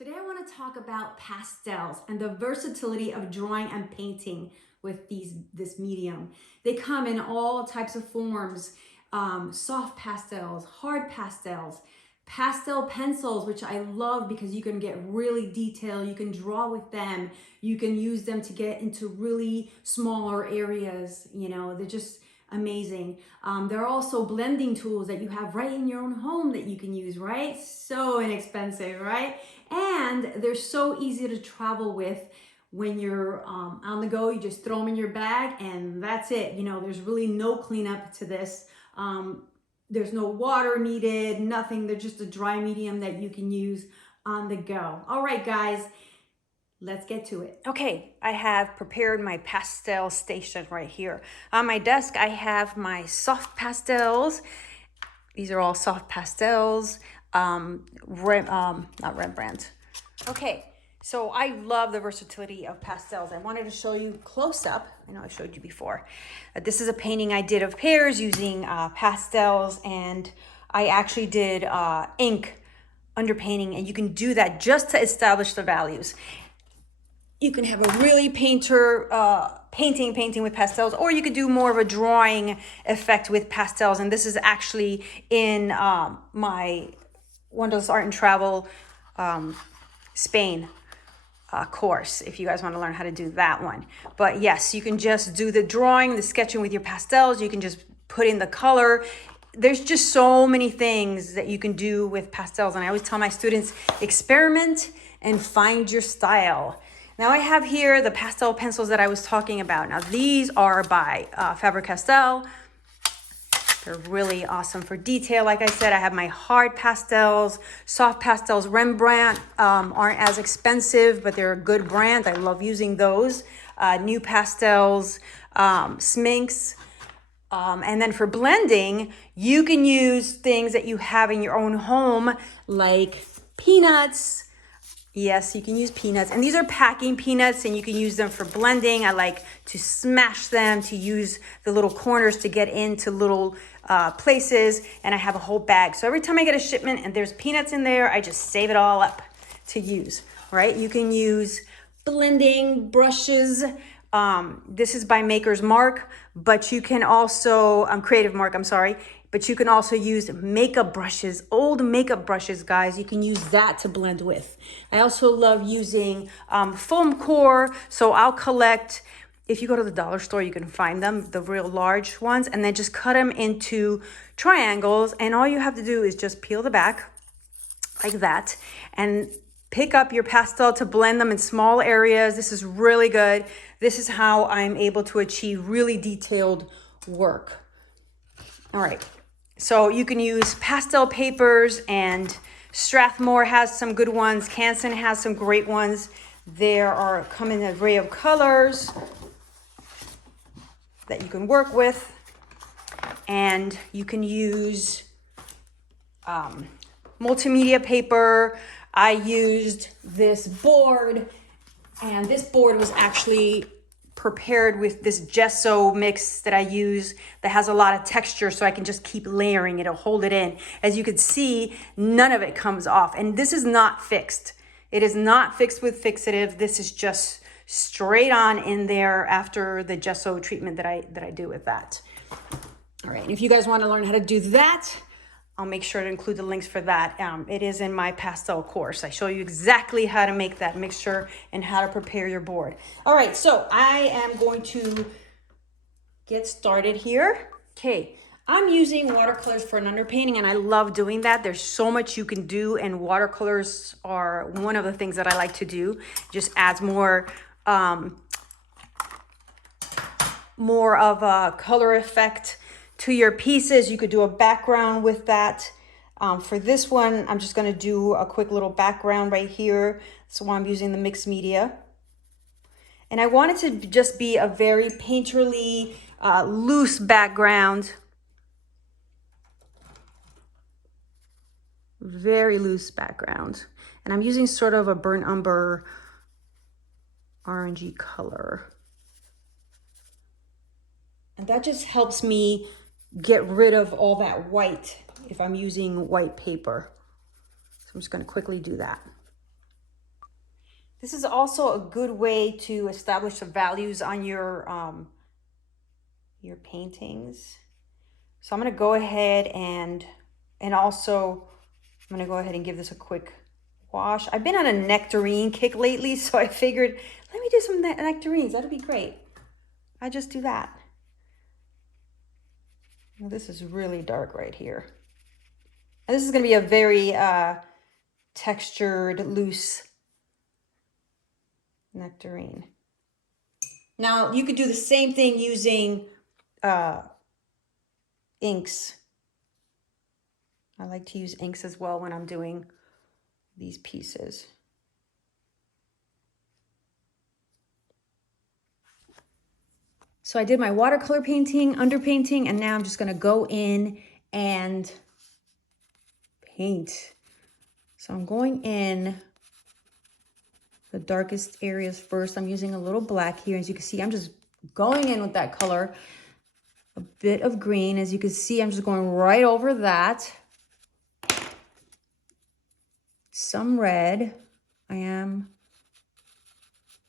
Today I want to talk about pastels and the versatility of drawing and painting with this medium. They come in all types of forms, soft pastels, hard pastels, pastel pencils, which I love because you can get really detailed, you can draw with them, you can use them to get into really smaller areas, they're just amazing. There are also blending tools that you have right in your own home that you can use, right? So inexpensive, right? And they're so easy to travel with. When you're on the go, you just throw them in your bag and that's it. There's really no cleanup to this. There's no water needed, nothing. They're just a dry medium that you can use on the go. All right, guys, let's get to it. Okay, I have prepared my pastel station right here. On my desk, I have my soft pastels. These are all soft pastels, not Rembrandt. Okay, so I love the versatility of pastels. I wanted to show you close up. I know I showed you before. This is a painting I did of pears using pastels, and I actually did ink underpainting, and you can do that just to establish the values. You can have a really painting with pastels, or you could do more of a drawing effect with pastels. And this is actually in my Wanderlust Art and Travel Spain course, if you guys want to learn how to do that one. But yes, you can just do the drawing, the sketching with your pastels. You can just put in the color. There's just so many things that you can do with pastels. And I always tell my students, experiment and find your style. Now I have here the pastel pencils that I was talking about. Now these are by Faber-Castell. They're really awesome for detail. Like I said, I have my hard pastels, soft pastels. Rembrandt aren't as expensive, but they're a good brand. I love using those. New Pastels, Sminx. And then for blending, you can use things that you have in your own home, like peanuts. Yes, you can use peanuts, and these are packing peanuts, and you can use them for blending. I like to smash them, to use the little corners to get into little places, and I have a whole bag. So every time I get a shipment and there's peanuts in there, I just save it all up to use, right? You can use blending brushes. This is by Maker's Mark, but you can also, Creative Mark, I'm sorry. But you can also use makeup brushes, old makeup brushes, guys. You can use that to blend with. I also love using foam core. So I'll collect, if you go to the dollar store, you can find them, the real large ones, and then just cut them into triangles. And all you have to do is just peel the back like that and pick up your pastel to blend them in small areas. This is really good. This is how I'm able to achieve really detailed work. All right. So you can use pastel papers, and Strathmore has some good ones. Canson has some great ones. There come in an array of colors that you can work with. And you can use multimedia paper. I used this board, and this board was actually prepared with this gesso mix that I use that has a lot of texture, so I can just keep layering. It'll hold it in. As you can see, none of it comes off, and this is not fixed. It is not fixed with fixative. This is just straight on in there after the gesso treatment that I do with that. All right, and if you guys want to learn how to do that, I'll make sure to include the links for that. It is in my pastel course. I show you exactly how to make that mixture and how to prepare your board. All right, so I am going to get started here. Okay, I'm using watercolors for an underpainting, and I love doing that. There's so much you can do, and watercolors are one of the things that I like to do. Just adds more of a color effect to your pieces. You could do a background with that. For this one, I'm just gonna do a quick little background right here. So I'm using the mixed media. And I want it to just be a very painterly, loose background. Very loose background. And I'm using sort of a burnt umber orangey color. And that just helps me get rid of all that white if I'm using white paper. So I'm just going to quickly do that. This is also a good way to establish the values on your paintings. So I'm gonna go ahead and also I'm gonna go ahead and give this a quick wash. I've been on a nectarine kick lately, so I figured let me do some nectarines. That'd be great. I just do that. Well, this is really dark right here. And this is gonna be a very textured, loose nectarine. Now you could do the same thing using inks. I like to use inks as well when I'm doing these pieces. So I did my watercolor painting, underpainting, and now I'm just gonna go in and paint. So I'm going in the darkest areas first. I'm using a little black here. As you can see, I'm just going in with that color. A bit of green. As you can see, I'm just going right over that. Some red. I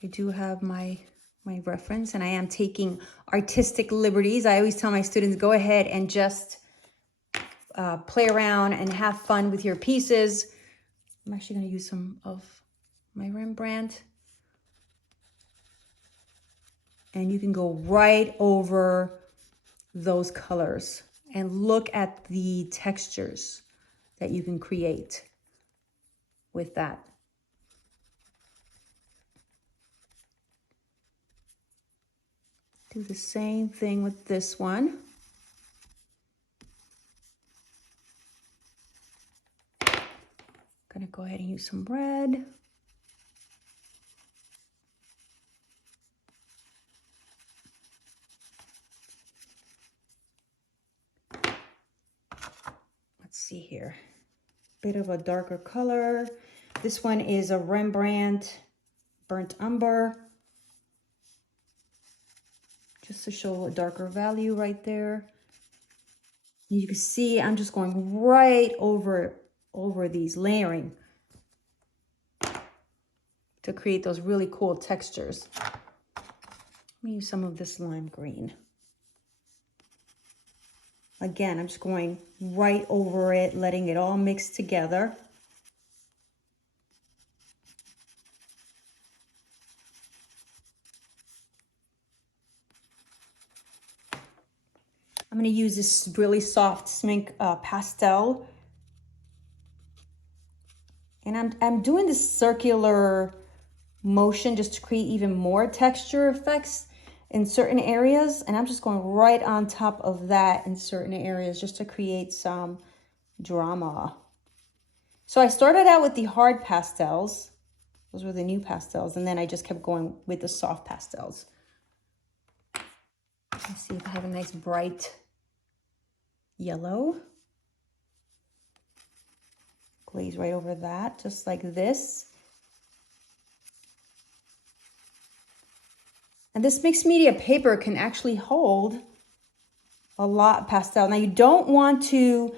do have my reference, and I am taking artistic liberties. I always tell my students, go ahead and just play around and have fun with your pieces. I'm actually going to use some of my Rembrandt. And you can go right over those colors and look at the textures that you can create with that. Do the same thing with this one. Gonna go ahead and use some red. Let's see here. Bit of a darker color. This one is a Rembrandt burnt umber. Just to show a darker value right there. You can see I'm just going right over these, layering to create those really cool textures. Let me use some of this lime green. Again, I'm just going right over it, letting it all mix together. I'm going to use this really soft Smink pastel. And I'm doing this circular motion just to create even more texture effects in certain areas. And I'm just going right on top of that in certain areas just to create some drama. So I started out with the hard pastels. Those were the new pastels. And then I just kept going with the soft pastels. Let's see if I have a nice bright yellow. Glaze right over that, just like this. And this mixed media paper can actually hold a lot of pastel. Now you don't want to,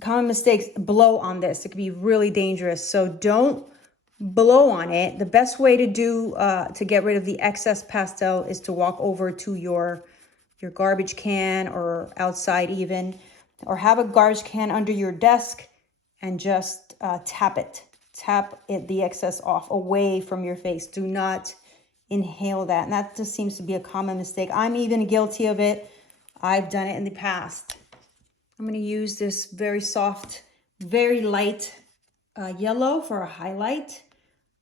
common mistakes, blow on this. It can be really dangerous. So don't blow on it. The best way to do, to get rid of the excess pastel is to walk over to your garbage can or outside even, or have a garbage can under your desk and just tap it. Tap it, the excess off, away from your face. Do not inhale that. And that just seems to be a common mistake. I'm even guilty of it. I've done it in the past. I'm going to use this very soft, very light yellow for a highlight.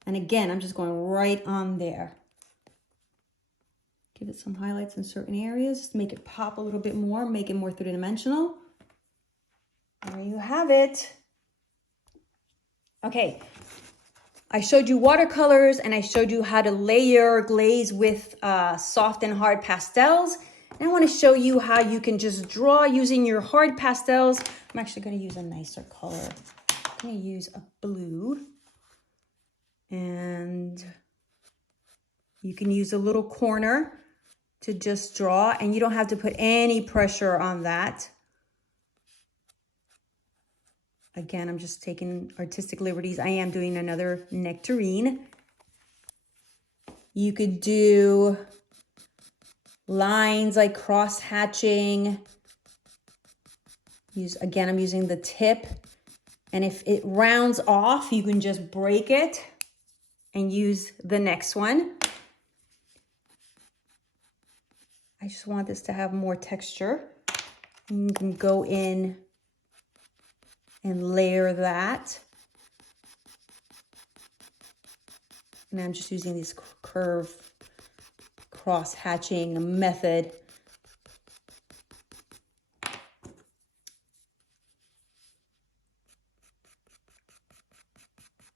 And again, I'm just going right on there. Give it some highlights in certain areas. Just make it pop a little bit more, make it more three-dimensional. There you have it. Okay, I showed you watercolors and I showed you how to layer glaze with soft and hard pastels. And I want to show you how you can just draw using your hard pastels. I'm actually going to use a nicer color. I'm going to use a blue. And you can use a little corner to just draw, and you don't have to put any pressure on that. Again, I'm just taking artistic liberties. I am doing another nectarine. You could do lines like cross hatching. Again, I'm using the tip. And if it rounds off, you can just break it and use the next one. I just want this to have more texture. And you can go in and layer that. And I'm just using this curve cross hatching method.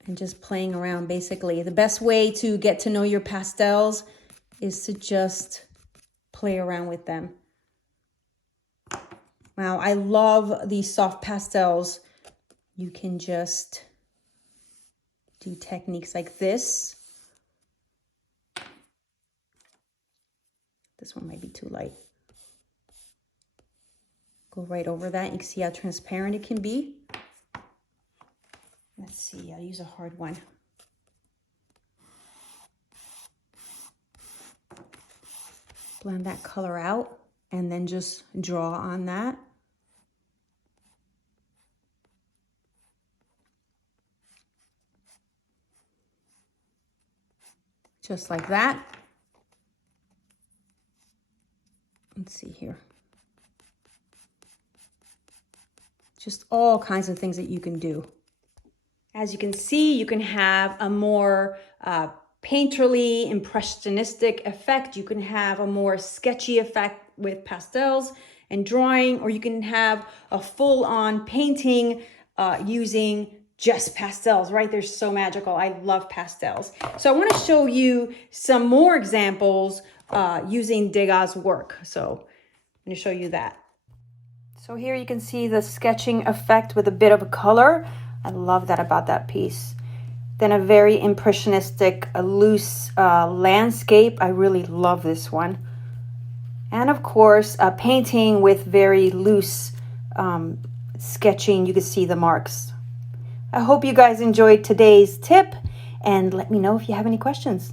And just playing around basically. The best way to get to know your pastels is to just play around with them. Now, I love these soft pastels. You can just do techniques like this. This one might be too light. Go right over that. You can see how transparent it can be. Let's see, I'll use a hard one. Blend that color out and then just draw on that. Just like that. Let's see here. Just all kinds of things that you can do. As you can see, you can have a more painterly, impressionistic effect. You can have a more sketchy effect with pastels and drawing, or you can have a full-on painting using just pastels, right? They're so magical. I love pastels. So I want to show you some more examples using Degas' work. So I'm going to show you that. So here you can see the sketching effect with a bit of color. I love that about that piece. Then a very impressionistic, loose landscape. I really love this one. And of course, a painting with very loose sketching. You can see the marks. I hope you guys enjoyed today's tip, and let me know if you have any questions.